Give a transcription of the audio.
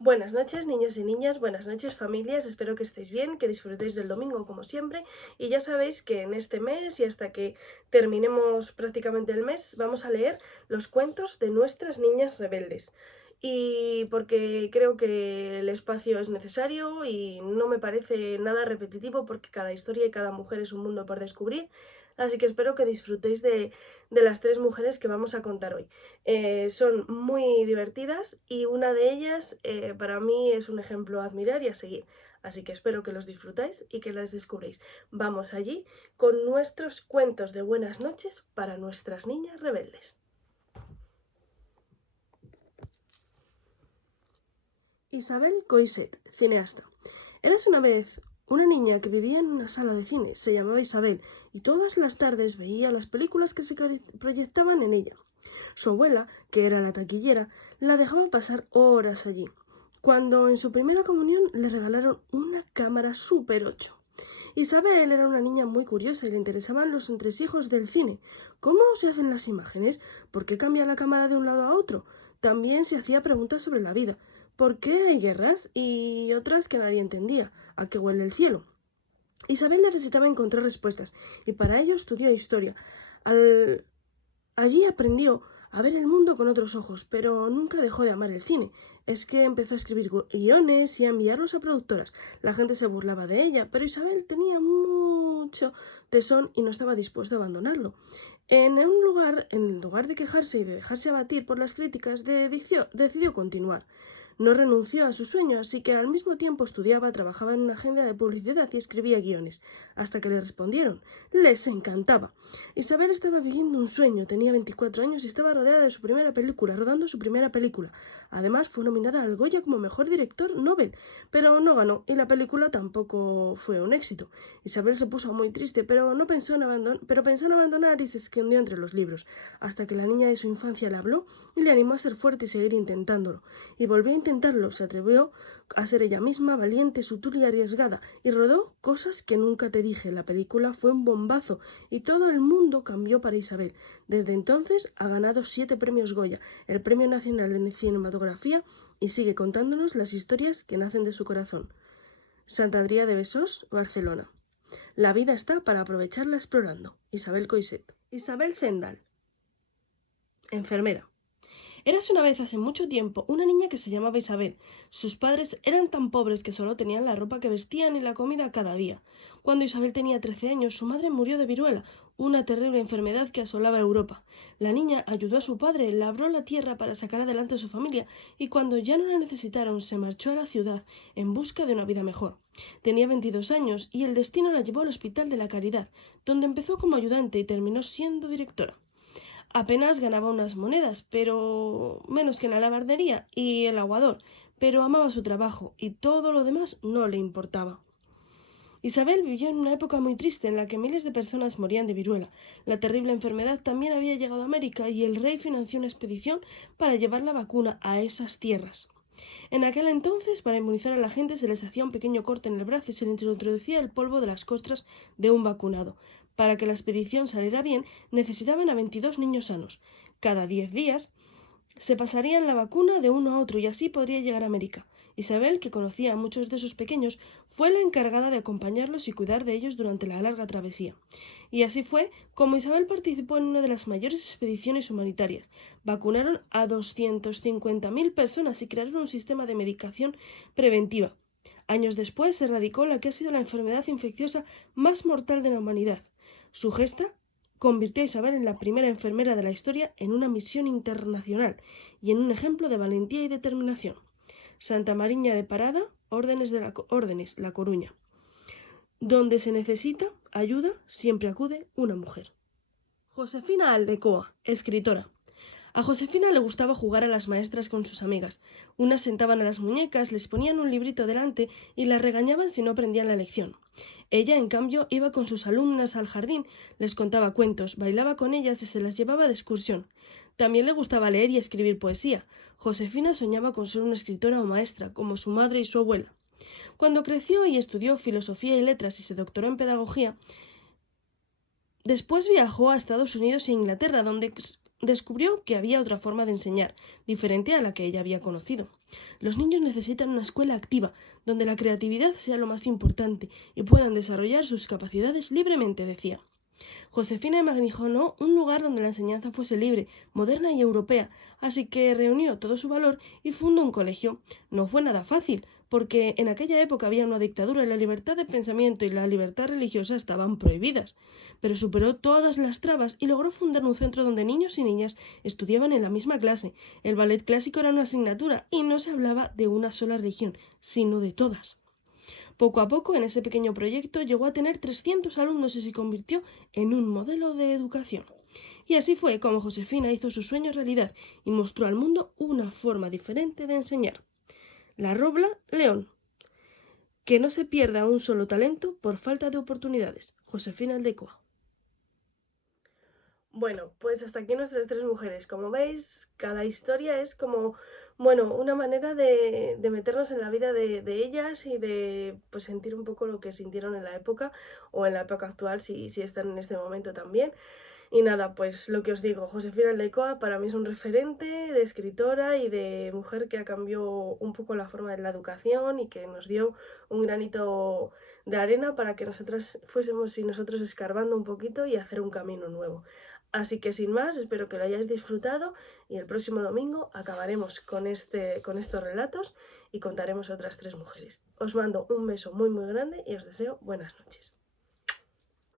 Buenas noches, niños y niñas, buenas noches, familias, espero que estéis bien, que disfrutéis del domingo como siempre, y ya sabéis que en este mes y hasta que terminemos prácticamente el mes vamos a leer los cuentos de nuestras niñas rebeldes. Y porque creo que el espacio es necesario y no me parece nada repetitivo porque cada historia y cada mujer es un mundo por descubrir, así que espero que disfrutéis de las tres mujeres que vamos a contar hoy. Son muy divertidas y una de ellas para mí es un ejemplo a admirar y a seguir. Así que espero que los disfrutáis y que las descubréis. Vamos allí con nuestros cuentos de buenas noches para nuestras niñas rebeldes. Isabel Coixet, cineasta. Érase una vez una niña que vivía en una sala de cine. Se llamaba Isabel y todas las tardes veía las películas que se proyectaban en ella. Su abuela, que era la taquillera, la dejaba pasar horas allí, cuando en su primera comunión le regalaron una cámara Super 8. Isabel era una niña muy curiosa y le interesaban los entresijos del cine. ¿Cómo se hacen las imágenes? ¿Por qué cambia la cámara de un lado a otro? También se hacía preguntas sobre la vida. ¿Por qué hay guerras? Y otras que nadie entendía. ¿A qué huele el cielo? Isabel necesitaba encontrar respuestas y para ello estudió historia. Al Allí aprendió a ver el mundo con otros ojos, pero nunca dejó de amar el cine. Es que empezó a escribir guiones y a enviarlos a productoras. La gente se burlaba de ella, pero Isabel tenía mucho tesón y no estaba dispuesta a abandonarlo. En lugar de quejarse y de dejarse abatir por las críticas, decidió continuar. No renunció a su sueño, así que al mismo tiempo estudiaba, trabajaba en una agencia de publicidad y escribía guiones, hasta que le respondieron. Les encantaba. Isabel estaba viviendo un sueño, tenía 24 años y estaba rodeada de su primera película, rodando su primera película. Además, fue nominada al Goya como mejor director Nobel, pero no ganó y la película tampoco fue un éxito. Isabel se puso muy triste, pero pensó en abandonar y se escondió entre los libros, hasta que la niña de su infancia le habló y le animó a ser fuerte y seguir intentándolo. Y volvió a intentarlo, se atrevió a ser ella misma, valiente, sutil y arriesgada, y rodó Cosas que nunca te dije. La película fue un bombazo y todo el mundo cambió para Isabel. Desde entonces ha ganado 7 premios Goya, el Premio Nacional de Cinematografía, y sigue contándonos las historias que nacen de su corazón. Sant Adrià de Besòs, Barcelona. La vida está para aprovecharla explorando. Isabel Coixet. Isabel Zendal, enfermera. Érase una vez hace mucho tiempo una niña que se llamaba Isabel. Sus padres eran tan pobres que solo tenían la ropa que vestían y la comida cada día. Cuando Isabel tenía 13 años, su madre murió de viruela, una terrible enfermedad que asolaba Europa. La niña ayudó a su padre, labró la tierra para sacar adelante a su familia y cuando ya no la necesitaron se marchó a la ciudad en busca de una vida mejor. Tenía 22 años y el destino la llevó al Hospital de la Caridad, donde empezó como ayudante y terminó siendo directora. Apenas ganaba unas monedas, pero menos que en la lavandería y el aguador, pero amaba su trabajo y todo lo demás no le importaba. Isabel vivió en una época muy triste en la que miles de personas morían de viruela. La terrible enfermedad también había llegado a América y el rey financió una expedición para llevar la vacuna a esas tierras. En aquel entonces, para inmunizar a la gente, se les hacía un pequeño corte en el brazo y se les introducía el polvo de las costras de un vacunado. Para que la expedición saliera bien, necesitaban a 22 niños sanos. Cada 10 días se pasarían la vacuna de uno a otro y así podría llegar a América. Isabel, que conocía a muchos de esos pequeños, fue la encargada de acompañarlos y cuidar de ellos durante la larga travesía. Y así fue como Isabel participó en una de las mayores expediciones humanitarias. Vacunaron a 250.000 personas y crearon un sistema de medicación preventiva. Años después se erradicó la que ha sido la enfermedad infecciosa más mortal de la humanidad. Su gesta convirtió a Isabel en la primera enfermera de la historia en una misión internacional y en un ejemplo de valentía y determinación. Santa Mariña de Parada, Órdenes, La Coruña. Donde se necesita ayuda, siempre acude una mujer. Josefina Aldecoa, escritora. A Josefina le gustaba jugar a las maestras con sus amigas. Unas sentaban a las muñecas, les ponían un librito delante y las regañaban si no aprendían la lección. Ella, en cambio, iba con sus alumnas al jardín, les contaba cuentos, bailaba con ellas y se las llevaba de excursión. También le gustaba leer y escribir poesía. Josefina soñaba con ser una escritora o maestra, como su madre y su abuela. Cuando creció y estudió filosofía y letras y se doctoró en pedagogía, después viajó a Estados Unidos e Inglaterra, donde descubrió que había otra forma de enseñar, diferente a la que ella había conocido. Los niños necesitan una escuela activa, donde la creatividad sea lo más importante y puedan desarrollar sus capacidades libremente, decía. Josefina imaginó un lugar donde la enseñanza fuese libre, moderna y europea, así que reunió todo su valor y fundó un colegio. No fue nada fácil, porque en aquella época había una dictadura y la libertad de pensamiento y la libertad religiosa estaban prohibidas. Pero superó todas las trabas y logró fundar un centro donde niños y niñas estudiaban en la misma clase. El ballet clásico era una asignatura y no se hablaba de una sola religión, sino de todas. Poco a poco, en ese pequeño proyecto llegó a tener 300 alumnos y se convirtió en un modelo de educación. Y así fue como Josefina hizo su sueño realidad y mostró al mundo una forma diferente de enseñar. La Robla León. Que no se pierda un solo talento por falta de oportunidades. Josefina Aldecoa. Bueno, pues hasta aquí nuestras tres mujeres. Como veis, cada historia es como, bueno, una manera de meternos en la vida de ellas y de pues, sentir un poco lo que sintieron en la época o en la época actual, si están en este momento también. Y nada, pues lo que os digo, Josefina Aldecoa para mí es un referente de escritora y de mujer que ha cambiado un poco la forma de la educación y que nos dio un granito de arena para que nosotras fuésemos y nosotros escarbando un poquito y hacer un camino nuevo. Así que sin más, espero que lo hayáis disfrutado y el próximo domingo acabaremos con estos relatos y contaremos otras tres mujeres. Os mando un beso muy muy grande y os deseo buenas noches.